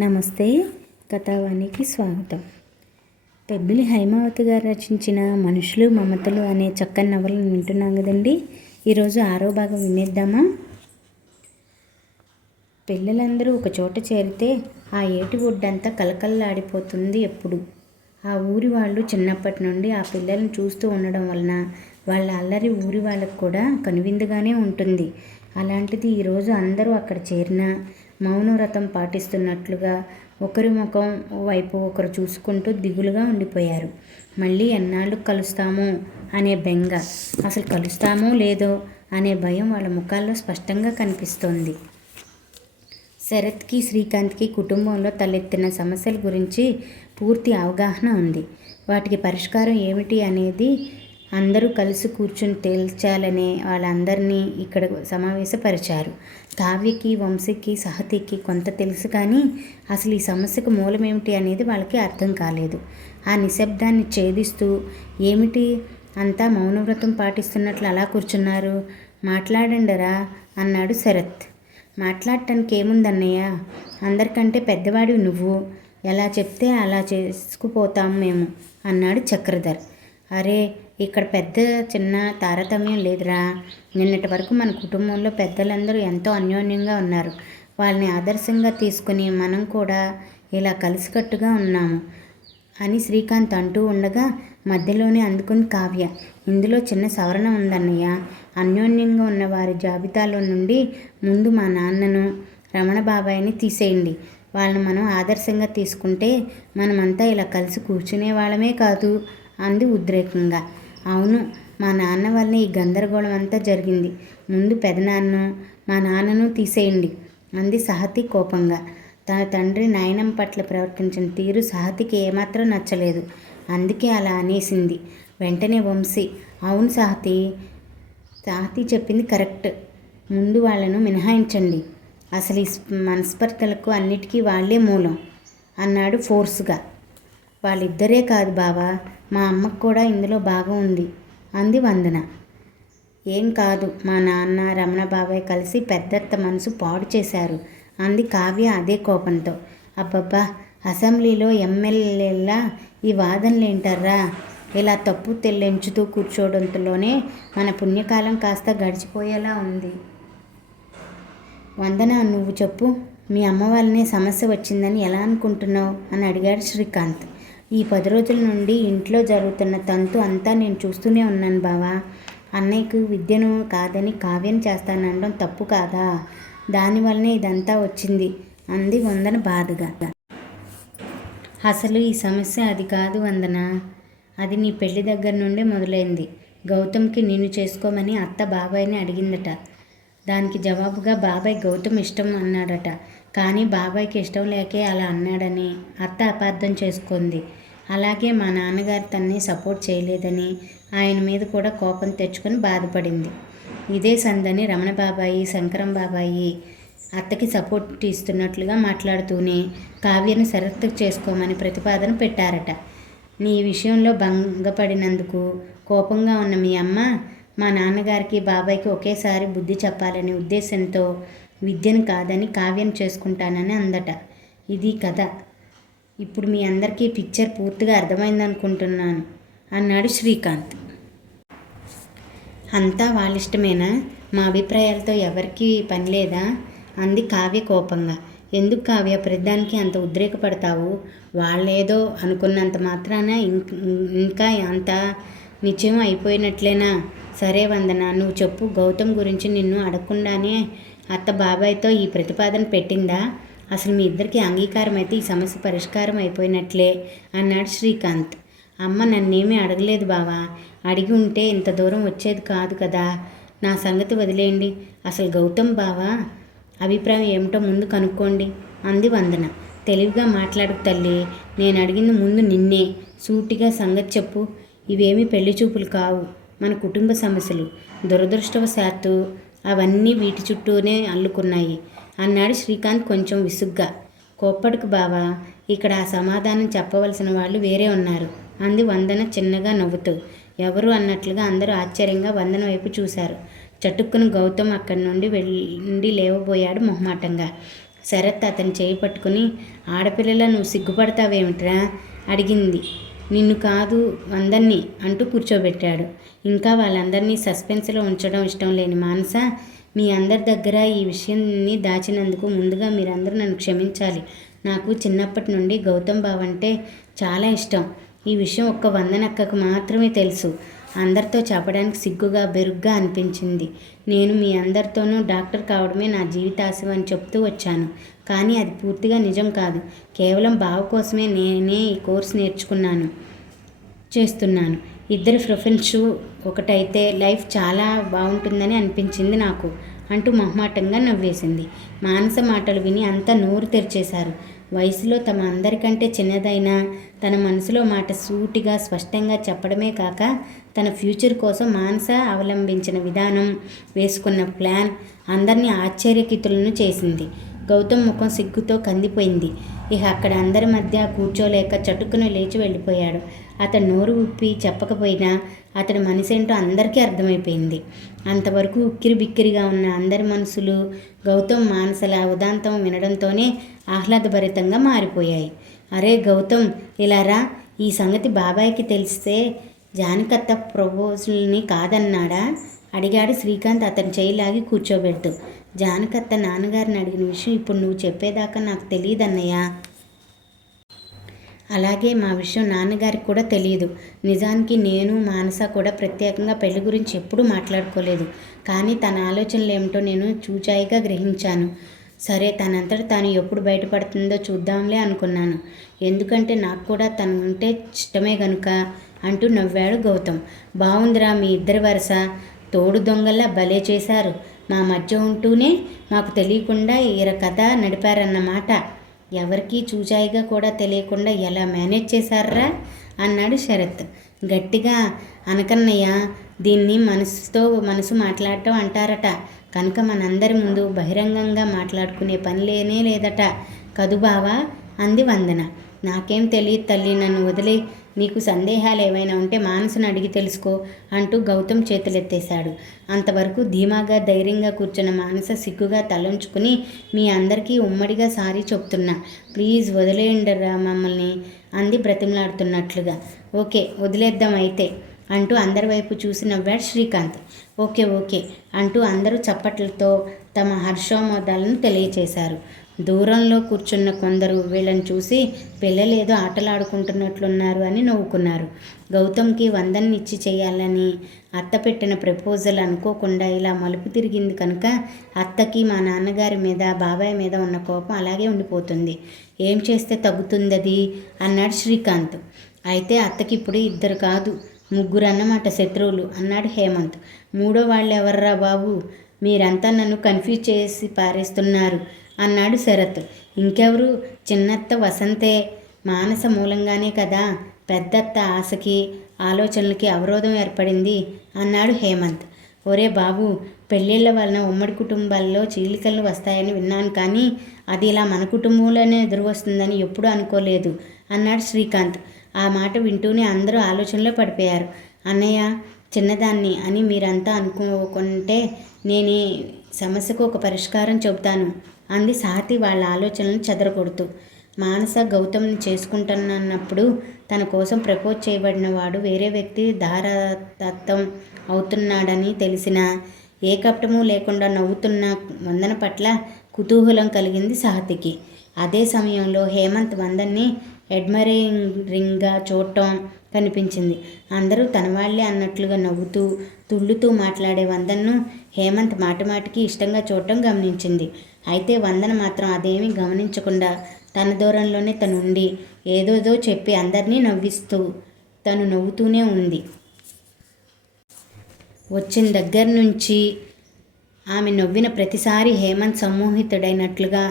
నమస్తే, కథావాణికి స్వాగతం. పెబ్బిలి హైమావతి గారు రచించిన మనుషులు మమతలు అనే చక్కని నవలను వింటున్నాం కదండి. ఈరోజు 6వ భాగం వినేద్దామా? పిల్లలందరూ ఒక చోట చేరితే ఆ ఏటి ఒడ్డంతా కలకల్లాడిపోతుంది. ఎప్పుడు ఆ ఊరి వాళ్ళు చిన్నప్పటి నుండి ఆ పిల్లల్ని చూస్తూ ఉండడం వలన వాళ్ళ అల్లరి ఊరి వాళ్ళకు కూడా కనువిందుగానే ఉంటుంది. అలాంటిది ఈరోజు అందరూ అక్కడ చేరినా మౌనవ్రతం పాటిస్తున్నట్లుగా ఒకరి ముఖం వైపు ఒకరు చూసుకుంటూ దిగులుగా ఉండిపోయారు. మళ్ళీ ఎన్నాళ్ళు కలుస్తామో అనే బెంగ, అసలు కలుస్తామో లేదో అనే భయం వాళ్ళ ముఖాల్లో స్పష్టంగా కనిపిస్తోంది. శరత్కి, శ్రీకాంత్కి కుటుంబంలో తలెత్తిన సమస్యల గురించి పూర్తి అవగాహన ఉంది. వాటికి పరిష్కారం ఏమిటి అనేది అందరూ కలిసి కూర్చుని తేల్చాలనే వాళ్ళందరినీ ఇక్కడ సమావేశపరిచారు. కావ్యకి, వంశీకి, సహతికి కొంత తెలుసు, కానీ అసలు ఈ సమస్యకు మూలమేమిటి అనేది వాళ్ళకి అర్థం కాలేదు. ఆ నిశ్శబ్దాన్ని ఛేదిస్తూ, ఏమిటి అంతా మౌనవ్రతం పాటిస్తున్నట్లు అలా కూర్చున్నారు, మాట్లాడండిరా అన్నాడు శరత్. మాట్లాడటానికి ఏముందన్నయ్య, అందరికంటే పెద్దవాడివి నువ్వు, ఎలా చెప్తే అలా చేసుకుపోతాం మేము అన్నాడు చక్రధర్. అరే, ఇక్కడ పెద్ద చిన్న తారతమ్యం లేదురా. నిన్నటి వరకు మన కుటుంబంలో పెద్దలందరూ ఎంతో అన్యోన్యంగా ఉన్నారు. వాళ్ళని ఆదర్శంగా తీసుకుని మనం కూడా ఇలా కలిసికట్టుగా ఉన్నాము అని శ్రీకాంత్ అంటూ ఉండగా మధ్యలోనే అందుకుని కావ్య, ఇందులో చిన్న సవరణ ఉందన్నయ్య. అన్యోన్యంగా ఉన్న వారి జాబితాలో నుండి ముందు మా నాన్నను, రమణ బాబాయిని తీసేయండి. వాళ్ళని మనం ఆదర్శంగా తీసుకుంటే మనమంతా ఇలా కలిసి కూర్చునే వాళ్ళమే కాదు అంది ఉద్రేకంగా. అవును, మా నాన్న వల్లనే ఈ గందరగోళం అంతా జరిగింది. ముందు పెదనాన్న, మా నాన్నను తీసేయండి అంది సహతి కోపంగా. తన తండ్రి నాయనమ్మ పట్ల ప్రవర్తించిన తీరు సహతికి ఏమాత్రం నచ్చలేదు. అందుకే అలా అనేసింది. వెంటనే వంశీ, అవును సహతి చెప్పింది కరెక్ట్. ముందు వాళ్ళను మినహాయించండి. అసలు ఈ మనస్పర్ధలకు అన్నిటికీ వాళ్ళే మూలం అన్నాడు ఫోర్స్గా. వాళ్ళిద్దరే కాదు బావా, మా అమ్మకు కూడా ఇందులో భాగం ఉంది అంది వందన. ఏం కాదు, మా నాన్న, రమణ బాబాయ్ కలిసి పెద్దత్త మనసు పాడు చేశారు అంది కావ్య అదే కోపంతో. అబ్బబ్బా, అసెంబ్లీలో ఎమ్మెల్యేలా ఈ వాదనలేంటారా? ఇలా తప్పు తెల్లెంచుతూ కూర్చోవడంతోనే మన పుణ్యకాలం కాస్త గడిచిపోయేలా ఉంది. వందన, నువ్వు చెప్పు, మీ అమ్మ వాళ్ళనే సమస్య వచ్చిందని ఎలా అనుకుంటున్నావు అని అడిగాడు శ్రీకాంత్. ఈ 10 రోజుల నుండి ఇంట్లో జరుగుతున్న తంతు అంతా నేను చూస్తూనే ఉన్నాను బావా. అన్నయ్యకు విద్యను కాదని కావ్యం చేస్తాననడం తప్పు కాదా? దానివల్లనే ఇదంతా వచ్చింది అంది వందన బాధగా. అసలు ఈ సమస్య అది కాదు వందన, అది నీ పెళ్లి దగ్గర నుండే మొదలైంది. గౌతమ్కి నిన్ను చేసుకోమని అత్త బాబాయ్ని అడిగిందట. దానికి జవాబుగా బాబాయ్ గౌతమ్ ఇష్టం అన్నాడట. కానీ బాబాయ్కి ఇష్టం లేకే అలా అన్నాడని అత్త అపార్థం చేసుకుంది. అలాగే మా నాన్నగారు తన్ని సపోర్ట్ చేయలేదని ఆయన మీద కూడా కోపం తెచ్చుకొని బాధపడింది. ఇదే సందని రమణ బాబాయి, శంకరం బాబాయి అత్తకి సపోర్ట్ ఇస్తున్నట్లుగా మాట్లాడుతూనే కావ్యను శరత్తు చేసుకోమని ప్రతిపాదన పెట్టారట. నీ విషయంలో భంగపడినందుకు కోపంగా ఉన్న మీ అమ్మ మా నాన్నగారికి, బాబాయ్కి ఒకేసారి బుద్ధి చెప్పాలనే ఉద్దేశంతో విద్యను కాదని కావ్యం చేసుకుంటానని అందట. ఇది కథ. ఇప్పుడు మీ అందరికీ పిక్చర్ పూర్తిగా అర్థమైందనుకుంటున్నాను అన్నాడు శ్రీకాంత్. అంతా వాళ్ళిష్టమేనా? మా అభిప్రాయాలతో ఎవరికీ పని లేదా అంది కావ్య కోపంగా. ఎందుకు కావ్య ప్రతిదానికి అంత ఉద్రేకపడతావు? వాళ్ళేదో అనుకున్నంత మాత్రాన ఇంకా అంత నిశ్చయం అయిపోయినట్లేనా? సరే వందన, నువ్వు చెప్పు. గౌతమ్ గురించి నిన్ను అడగకుండానే అత్త బాబాయ్తో ఈ ప్రతిపాదన పెట్టిందా? అసలు మీ ఇద్దరికి అంగీకారం అయితే ఈ సమస్య పరిష్కారం అయిపోయినట్లే అన్నాడు శ్రీకాంత్. అమ్మ నన్నేమీ అడగలేదు బావా. అడిగి ఉంటే ఇంత దూరం వచ్చేది కాదు కదా. నా సంగతి వదిలేయండి. అసలు గౌతమ్ బావా అభిప్రాయం ఏమిటో ముందు కనుక్కోండి అంది వందన. తెలివిగా మాట్లాడుకు తల్లి, నేను అడిగింది ముందు నిన్నే. సూటిగా సంగతి చెప్పు. ఇవేమీ పెళ్లి చూపులు కావు, మన కుటుంబ సమస్యలు. దురదృష్టవశాత్తు అవన్నీ వీటి చుట్టూనే అల్లుకున్నాయి అన్నాడు శ్రీకాంత్ కొంచెం విసుగ్గా. కోప్పడుకు బావా, ఇక్కడ ఆ సమాధానం చెప్పవలసిన వాళ్ళు వేరే ఉన్నారు అంది వందన చిన్నగా నవ్వుతూ. ఎవరు అన్నట్లుగా అందరూ ఆశ్చర్యంగా వందన వైపు చూశారు. చటుక్కున గౌతమ్ అక్కడి నుండి లేవబోయాడు మొహమాటంగా. శరత్ అతని చేయి పట్టుకుని, ఆడపిల్లలా నువ్వు సిగ్గుపడతావేమిట్రా అడిగింది. నిన్ను కాదు అందరినీ అంటూ కూర్చోబెట్టాడు. ఇంకా వాళ్ళందరినీ సస్పెన్స్లో ఉంచడం ఇష్టం లేని మానస, మీ అందరి దగ్గర ఈ విషయాన్ని దాచినందుకు ముందుగా మీరందరూ నన్ను క్షమించాలి. నాకు చిన్నప్పటి నుండి గౌతమ్ బావ అంటే చాలా ఇష్టం. ఈ విషయం ఒక్క వందనక్కకు మాత్రమే తెలుసు. అందరితో చెప్పడానికి సిగ్గుగా బెరుగ్గా అనిపించింది. నేను మీ అందరితోనూ డాక్టర్ కావడమే నా జీవితాశయం అని చెప్తూ వచ్చాను. కానీ అది పూర్తిగా నిజం కాదు. కేవలం బావ కోసమే నేనే ఈ కోర్సు చేస్తున్నాను. ఇద్దరి ప్రొఫెషన్స్ ఒకటైతే లైఫ్ చాలా బాగుంటుందని అనిపించింది నాకు అంటూ మొహమాటంగా నవ్వేసింది. మానస మాటలు విని అంతా నోరు తెరిచేశారు. వయసులో తమ అందరికంటే చిన్నదైనా తన మనసులో మాట సూటిగా స్పష్టంగా చెప్పడమే కాక తన ఫ్యూచర్ కోసం మానస అవలంబించిన విధానం, వేసుకున్న ప్లాన్ అందరినీ ఆశ్చర్యకితులను చేసింది. గౌతమ్ ముఖం సిగ్గుతో కందిపోయింది. ఇక అక్కడ అందరి మధ్య కూర్చోలేక చటుక్కున లేచి వెళ్ళిపోయాడు. అతడు నోరు ఉప్పి చెప్పకపోయినా అతడి మనసేంటో అందరికీ అర్థమైపోయింది. అంతవరకు ఉక్కిరి బిక్కిరిగా ఉన్న అందరి మనసులు గౌతమ్ మానసల ఉదాంతం వినడంతోనే ఆహ్లాదభరితంగా మారిపోయాయి. అరే గౌతమ్, ఇలా రా. ఈ సంగతి బాబాయ్కి తెలిస్తే జానకత్త ప్రపోజల్ని కాదన్నాడా అడిగాడు శ్రీకాంత్ అతని చేయి లాగి కూర్చోబెడుతూ. జానకత్త నాన్నగారిని అడిగిన విషయం ఇప్పుడు నువ్వు చెప్పేదాకా నాకు తెలియదన్నయ్యా. అలాగే మా విషయం నాన్నగారికి కూడా తెలియదు. నిజానికి నేను మానస కూడా ప్రత్యేకంగా పెళ్లి గురించి ఎప్పుడూ మాట్లాడుకోలేదు. కానీ తన ఆలోచనలు ఏమిటో నేను చూచాయిగా గ్రహించాను. సరే, తనంతట తాను ఎప్పుడు బయటపడుతుందో చూద్దాంలే అనుకున్నాను. ఎందుకంటే నాకు కూడా తను ఉంటే ఇష్టమే గనుక అంటూ నవ్వాడు గౌతమ్. బావుందిరా మీ ఇద్దరి వరస. తోడు దొంగల్లా భలే చేశారు. మా మధ్య ఉంటూనే మాకు తెలియకుండా ఈర కథ నడిపారన్నమాట. ఎవరికీ చూచాయిగా కూడా తెలియకుండా ఎలా మేనేజ్ చేశారా అన్నాడు శరత్. గట్టిగా అనకన్నయ్య, దీన్ని మనసుతో మనసు మాట్లాడటం అంటారట. కనుక మనందరి ముందు బహిరంగంగా మాట్లాడుకునే పని లేదట కదు బావా అంది వందన. నాకేం తెలియదు తల్లి, నన్ను వదిలే. నీకు సందేహాలు ఏవైనా ఉంటే మానసును అడిగి తెలుసుకో అంటూ గౌతమ్ చేతులెత్తేశాడు. అంతవరకు ధీమాగా ధైర్యంగా కూర్చున్న మానస సిగ్గుగా తలంచుకుని, మీ అందరికీ ఉమ్మడిగా సారీ చెప్తున్నా, ప్లీజ్ వదిలేయండిరా మమ్మల్ని అంది బ్రతిమలాడుతున్నట్లుగా. ఓకే, వదిలేద్దాం అయితే అంటూ అందరి వైపు చూసి నవ్వాడు శ్రీకాంత్. ఓకే అంటూ అందరూ చప్పట్లతో తమ హర్షోమోదాలను తెలియచేశారు. దూరంలో కూర్చున్న కొందరు వీళ్ళని చూసి పిల్లలేదో ఆటలాడుకుంటున్నట్లున్నారు అని నవ్వుకున్నారు. గౌతమ్కి వందన్నిచ్చి చేయాలని అత్త పెట్టిన ప్రపోజల్ అనుకోకుండా ఇలా మలుపు తిరిగింది కనుక అత్తకి మా నాన్నగారి మీద బాబాయ్ మీద ఉన్న కోపం అలాగే ఉండిపోతుంది. ఏం చేస్తే తగ్గుతుందది అన్నాడు శ్రీకాంత్. అయితే అత్తకి ఇప్పుడు 2 కాదు 3 అన్నమాట శత్రువులు అన్నాడు హేమంత్. మూడో వాళ్ళు ఎవర్రా బాబు, మీరంతా నన్ను కన్ఫ్యూజ్ చేసి పారేస్తున్నారు అన్నాడు శరత్. ఇంకెవరు, చిన్నత్త వసంతే. మానస మూలంగానే కదా పెద్దత్త ఆశకి ఆలోచనలకి అవరోధం ఏర్పడింది అన్నాడు హేమంత్. ఒరే బాబు, పెళ్ళిళ్ళ వలన ఉమ్మడి కుటుంబాల్లో చీలికలు వస్తాయని విన్నాను, కానీ అది ఇలా మన కుటుంబంలోనే ఎదురువస్తుందని ఎప్పుడూ అనుకోలేదు అన్నాడు శ్రీకాంత్. ఆ మాట వింటూనే అందరూ ఆలోచనలో పడిపోయారు. అన్నయ్య, చిన్నదాన్ని అని మీరంతా అనుకోకుంటే నేను సమస్యకు ఒక పరిష్కారం చెబుతాను అంది సాతి వాళ్ళ ఆలోచనలను చెదరగొడుతూ. మానస గౌతమ్ని చేసుకుంటున్నప్పుడు తన కోసం ప్రపోజ్ చేయబడిన వాడు వేరే వ్యక్తి ధారాదత్తం అవుతున్నాడని తెలిసినా ఏ కపటము లేకుండా నవ్వుతున్న వందన పట్ల కుతూహలం కలిగింది సాతికి. అదే సమయంలో హేమంత్ వందన్ని అడ్మైరింగ్గా చూడటం కనిపించింది. అందరూ తన వాళ్లే అన్నట్లుగా నవ్వుతూ తుళ్ళుతూ మాట్లాడే వందన్ను హేమంత్ మాటిమాటికి ఇష్టంగా చూడటం గమనించింది. అయితే వందన మాత్రం అదేమీ గమనించకుండా తన దూరంలోనే తనుండి ఏదోదో చెప్పి అందరినీ నవ్విస్తూ తను నవ్వుతూనే ఉంది. వచ్చిన దగ్గర నుంచి ఆమె నవ్విన ప్రతిసారి హేమంత్ సమ్మోహితుడైనట్లుగా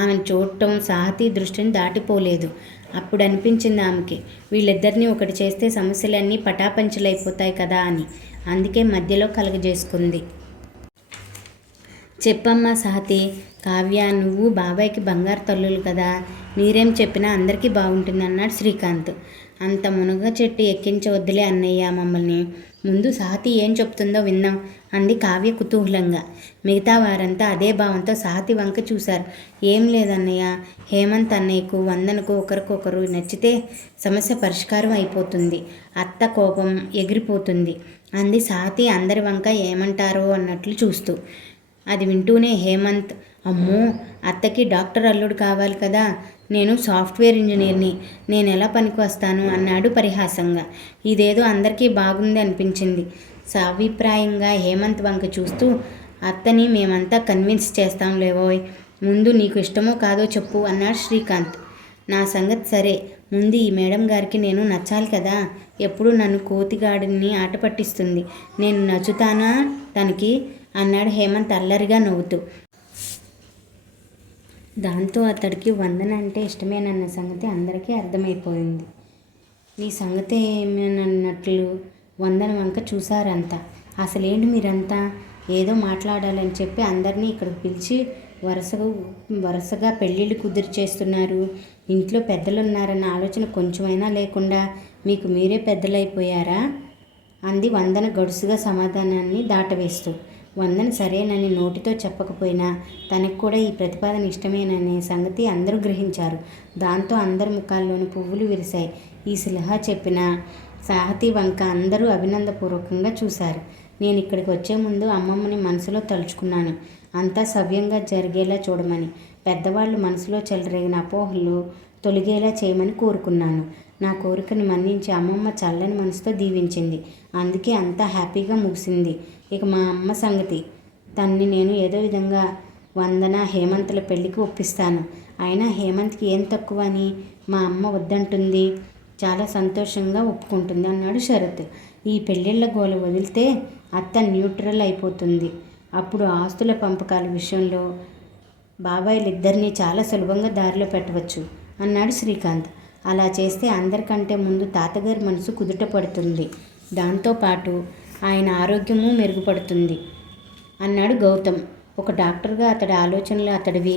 ఆమెను చూడటం సాహతి దృష్టిని దాటిపోలేదు. అప్పుడు అనిపించింది ఆమెకి, వీళ్ళిద్దరినీ ఒకటి చేస్తే సమస్యలన్నీ పటాపంచలైపోతాయి కదా అని. అందుకే మధ్యలో కలగజేసుకుంది. చెప్పమ్మా సాహతి. కావ్య, నువ్వు బాబాయ్కి బంగారు తల్లులు కదా, మీరేం చెప్పినా అందరికీ బాగుంటుంది అన్నాడు శ్రీకాంత్. అంత మునగ చెట్టు ఎక్కించవద్దులే అన్నయ్య మమ్మల్ని. ముందు సాహతి ఏం చెప్తుందో విందాం అంది కావ్య కుతూహలంగా. మిగతా వారంతా అదే భావంతో సాహతి వంక చూశారు. ఏం లేదన్నయ్య, హేమంత్ అన్నయ్యకు వందనకు ఒకరికొకరు నచ్చితే సమస్య పరిష్కారం అయిపోతుంది, అత్త కోపం ఎగిరిపోతుంది అంది సాహతి అందరి వంక ఏమంటారో అన్నట్లు చూస్తూ. అది వింటూనే హేమంత్, అమ్మో, అత్తకి డాక్టర్ అల్లుడు కావాలి కదా, నేను సాఫ్ట్వేర్ ఇంజనీర్ని, నేను ఎలా పనికి వస్తాను అన్నాడు పరిహాసంగా. ఇదేదో అందరికీ బాగుంది అనిపించింది. సాభిప్రాయంగా హేమంత్ వంక చూస్తూ, అత్తని మేమంతా కన్విన్స్ చేస్తాం లేవోయ్, ముందు నీకు ఇష్టమో కాదో చెప్పు అన్నాడు శ్రీకాంత్. నా సంగతి సరే, ముందు ఈ మేడం గారికి నేను నచ్చాలి కదా, ఎప్పుడు నన్ను కోతిగాడిని ఆట పట్టిస్తుంది, నేను నచ్చుతానా తనకి అన్నాడు హేమంత్ అల్లరిగా నవ్వుతూ. దాంతో అతడికి వందన అంటే ఇష్టమేనన్న సంగతి అందరికీ అర్థమైపోయింది. నీ సంగతి ఏమన్నట్లు వందన వంక చూశారంతా. అసలేంటి మీరంతా, ఏదో మాట్లాడాలని చెప్పి అందరినీ ఇక్కడికి పిలిచి వరుసగా పెళ్ళిళ్ళు కుదిరి చేస్తున్నారు. ఇంట్లో పెద్దలున్నారన్న ఆలోచన కొంచెమైనా లేకుండా మీకు మీరే పెద్దలైపోయారా అంది వందన గడుసుగా సమాధానాన్ని దాటవేస్తూ. వందన సరేనని నోటితో చెప్పకపోయినా తనకు కూడా ఈ ప్రతిపాదన ఇష్టమేననే సంగతి అందరూ గ్రహించారు. దాంతో అందరి ముఖాల్లోని పువ్వులు విరిశాయి. ఈ సలహా చెప్పిన సాహతి వంక అందరూ అభినందపూర్వకంగా చూశారు. నేను ఇక్కడికి వచ్చే ముందు అమ్మమ్మని మనసులో తలుచుకున్నాను, అంతా సవ్యంగా జరిగేలా చూడమని, పెద్దవాళ్ళు మనసులో చెలరేగిన అపోహలు తొలగేలా చేయమని కోరుకున్నాను. నా కోరికని మన్నించి అమ్మమ్మ చల్లని మనసుతో దీవించింది. అందుకే అంతా హ్యాపీగా ముగిసింది. ఇక మా అమ్మ సంగతి, తన్ని నేను ఏదో విధంగా వందన హేమంత్ల పెళ్ళికి ఒప్పిస్తాను. అయినా హేమంత్కి ఏం తక్కువ అని మా అమ్మ వద్దంటుంది, చాలా సంతోషంగా ఒప్పుకుంటుంది అన్నాడు శరత్. ఈ పెళ్ళిళ్ళ గోల వదిలితే అత్త న్యూట్రల్ అయిపోతుంది. అప్పుడు ఆస్తుల పంపకాల విషయంలో బాబాయిలిద్దరినీ చాలా సులభంగా దారిలో పెట్టవచ్చు అన్నాడు శ్రీకాంత్. అలా చేస్తే అందరికంటే ముందు తాతగారి మనసు కుదుట పడుతుంది, దాంతోపాటు ఆయన ఆరోగ్యము మెరుగుపడుతుంది అన్నాడు గౌతమ్. ఒక డాక్టర్గా అతడి ఆలోచనలు అతడివి.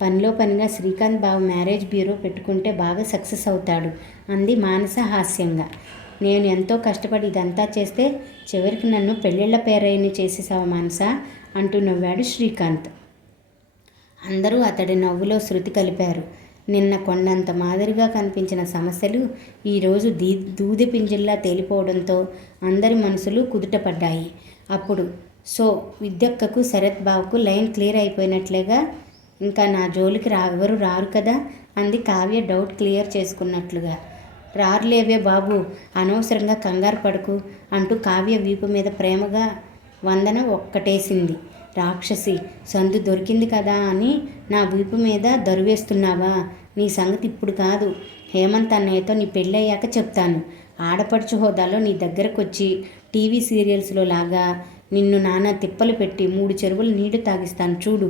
పనిలో పనిగా శ్రీకాంత్ బావ మ్యారేజ్ బ్యూరో పెట్టుకుంటే బాగా సక్సెస్ అవుతాడు అంది మానస హాస్యంగా. నేను ఎంతో కష్టపడి ఇదంతా చేస్తే చివరికి నన్ను పెళ్ళిళ్ళ పేరైన చేసేసావు మానస అంటూ నవ్వాడు శ్రీకాంత్. అందరూ అతడి నవ్వులో శృతి కలిపారు. నిన్న కొండంత మాదిరిగా కనిపించిన సమస్యలు ఈరోజు దూది పింజిల్లా తేలిపోవడంతో అందరి మనసులు కుదుటపడ్డాయి. అప్పుడు విద్యక్కకు శరత్ బాబుకు లైన్ క్లియర్ అయిపోయినట్లేగా, ఇంకా నా జోలికి ఎవరు రారు కదా అంది కావ్య డౌట్ క్లియర్ చేసుకున్నట్లుగా. రారులేవే బాబు, అనవసరంగా కంగారు పడకు అంటూ కావ్య వీపు మీద ప్రేమగా వందన ఒక్కటేసింది. రాక్షసి, సందు దొరికింది కదా అని నా వీపు మీద దరువేస్తున్నావా? నీ సంగతి ఇప్పుడు కాదు, హేమంత్ అన్నయ్యతో నీ పెళ్ళయ్యాక చెప్తాను. ఆడపడుచు హోదాలో నీ దగ్గరకు వచ్చి టీవీ సీరియల్స్లో లాగా నిన్ను నానా తిప్పలు పెట్టి 3 చెరువులు నీళ్లు తాగిస్తాను చూడు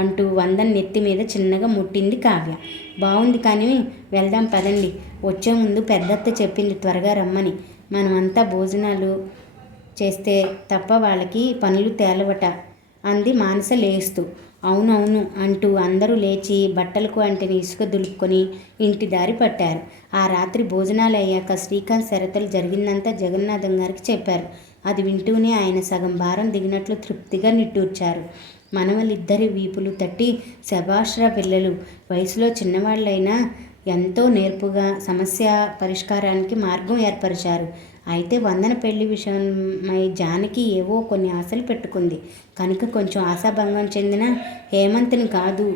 అంటూ వందన నెత్తి మీద చిన్నగా ముట్టింది కావ్య. బాగుంది, కానీ వెళ్దాం పదండి. వచ్చే ముందు పెద్దత్త చెప్పింది త్వరగా రమ్మని. మనమంతా భోజనాలు చేస్తే తప్ప వాళ్ళకి పనులు తేలవట అంది మానస లేస్తూ. అవునవును అంటూ అందరూ లేచి బట్టలకు అంటిని ఇసుక దులుపుకొని ఇంటి దారి పట్టారు. ఆ రాత్రి భోజనాలు అయ్యాక శ్రీకాంత్ శరతలు జరిగిందంతా జగన్నాథం గారికి చెప్పారు. అది వింటూనే ఆయన సగం భారం దిగినట్లు తృప్తిగా నిట్టూర్చారు. మనవలిద్దరి వీపులు తట్టి, శభాష్రా పిల్లలు, వయసులో చిన్నవాళ్ళైనా ఎంతో నేర్పుగా సమస్య పరిష్కారానికి మార్గం ఏర్పరిచారు. అయితే వందన పెళ్లి విషయమై జానకి ఏవో కొన్ని ఆశలు పెట్టుకుంది కనుక కొంచెం ఆశాభంగం చెందిన హేమంత్ని కాదు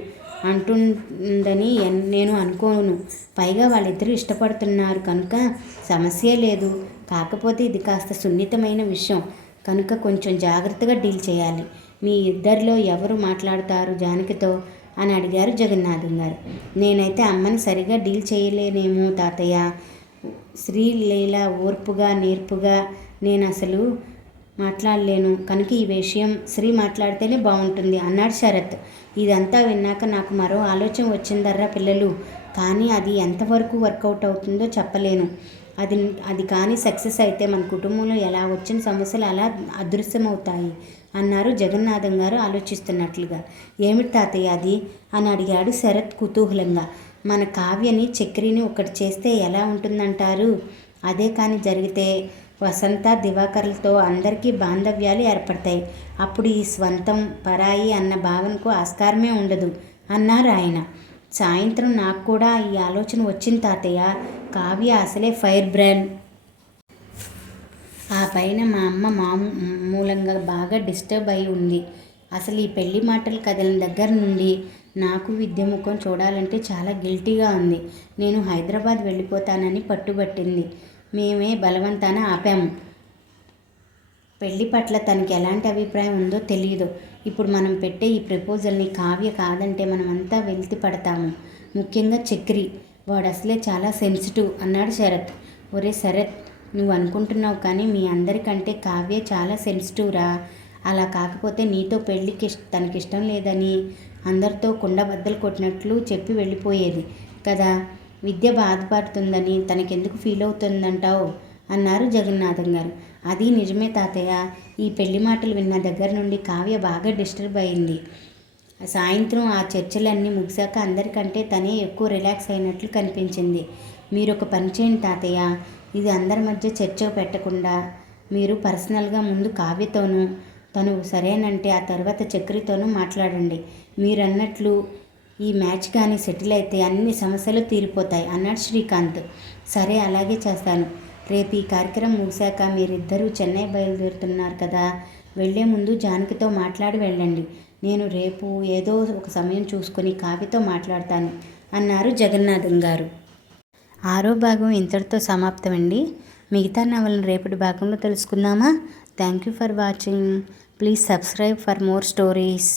అంటుందని నేను అనుకోను. పైగా వాళ్ళిద్దరూ ఇష్టపడుతున్నారు కనుక సమస్యే లేదు. కాకపోతే ఇది కాస్త సున్నితమైన విషయం కనుక కొంచెం జాగ్రత్తగా డీల్ చేయాలి. మీ ఇద్దరిలో ఎవరు మాట్లాడతారు జానకితో అని అడిగారు జగన్నాథం గారు. నేనైతే అమ్మని సరిగా డీల్ చేయలేనేమో తాతయ్య. శ్రీలీల ఓర్పుగా నేర్పుగా నేను అసలు మాట్లాడలేను కనుక ఈ విషయం శ్రీ మాట్లాడితేనే బాగుంటుంది అన్నాడు శరత్. ఇదంతా విన్నాక నాకు మరో ఆలోచన వచ్చిందర్రా పిల్లలు, కానీ అది ఎంతవరకు వర్కౌట్ అవుతుందో చెప్పలేను. అది కానీ సక్సెస్ అయితే మన కుటుంబంలో ఎలా వచ్చిన సమస్యలు అలా అదృశ్యమవుతాయి అన్నారు జగన్నాథం గారు ఆలోచిస్తున్నట్లుగా. ఏమిటి తాతయ్య అది అని అడిగాడు శరత్ కుతూహలంగా. మన కావ్యని చక్రిని ఒకటి చేస్తే ఎలా ఉంటుందంటారు? అదే కానీ జరిగితే వసంత దివాకర్లతో అందరికీ బాంధవ్యాలు ఏర్పడతాయి. అప్పుడు ఈ స్వంతం పరాయి అన్న భావనకు ఆస్కారమే ఉండదు అన్నారు ఆయన. సాయంత్రం నాకు కూడా ఈ ఆలోచన వచ్చింది తాతయ్య. కావ్య అసలే ఫైర్ బ్రాండ్. ఆ పైన మా అమ్మ మూలంగా బాగా డిస్టర్బ్ అయి ఉంది. అసలు ఈ పెళ్లి మాటలు కదిలిన దగ్గర నుండి నాకు విద్యముఖం చూడాలంటే చాలా గిల్టీగా ఉంది. నేను హైదరాబాద్ వెళ్ళిపోతానని పట్టుబట్టింది. మేమే బలవంతాన ఆపాము. పెళ్లి పట్ల తనకి ఎలాంటి అభిప్రాయం ఉందో తెలియదు. ఇప్పుడు మనం పెట్టే ఈ ప్రపోజల్ని కావ్య కాదంటే మనమంతా వెలితి పడతాము. ముఖ్యంగా చక్రి, వాడు అసలే చాలా సెన్సిటివ్ అన్నాడు శరత్. ఒరే శరత్, నువ్వు అనుకుంటున్నావు కానీ మీ అందరికంటే కావ్య చాలా సెన్సిటివ్ రా. అలా కాకపోతే నీతో పెళ్ళికి తనకిష్టం లేదని అందరితో కుండబద్దలు కొట్టినట్లు చెప్పి వెళ్ళిపోయేది కదా. విద్య బాధపడుతుందని తనకెందుకు ఫీల్ అవుతుందంటావు అన్నారు జగన్నాథం గారు. అది నిజమే తాతయ్య. ఈ పెళ్లి మాటలు విన్న దగ్గర నుండి కావ్య బాగా డిస్టర్బ్ అయింది. సాయంత్రం ఆ చర్చలన్నీ ముగిశాక అందరికంటే తనే ఎక్కువ రిలాక్స్ అయినట్లు కనిపించింది. మీరు ఒక పని చేయండి తాతయ్య, ఇది అందరి మధ్య చర్చ పెట్టకుండా మీరు పర్సనల్గా ముందు కావ్యతోనూ, తను సరేనంటే ఆ తర్వాత చక్రితోనూ మాట్లాడండి. మీరన్నట్లు ఈ మ్యాచ్ కానీ సెటిల్ అయితే అన్ని సమస్యలు తీరిపోతాయి అన్నాడు శ్రీకాంత్. సరే, అలాగే చేస్తాను. రేపు ఈ కార్యక్రమం ముగిశాక మీరిద్దరూ చెన్నై బయలుదేరుతున్నారు కదా, వెళ్లే ముందు జానకితో మాట్లాడి వెళ్ళండి. నేను రేపు ఏదో ఒక సమయం చూసుకొని కావ్యతో మాట్లాడతాను అన్నారు జగన్నాథం గారు. 6వ భాగం ఇంతటితో సమాప్తమండి. మిగతా నవలను రేపటి భాగంలో తెలుసుకుందామా? Thank you for watching. Please subscribe for more stories.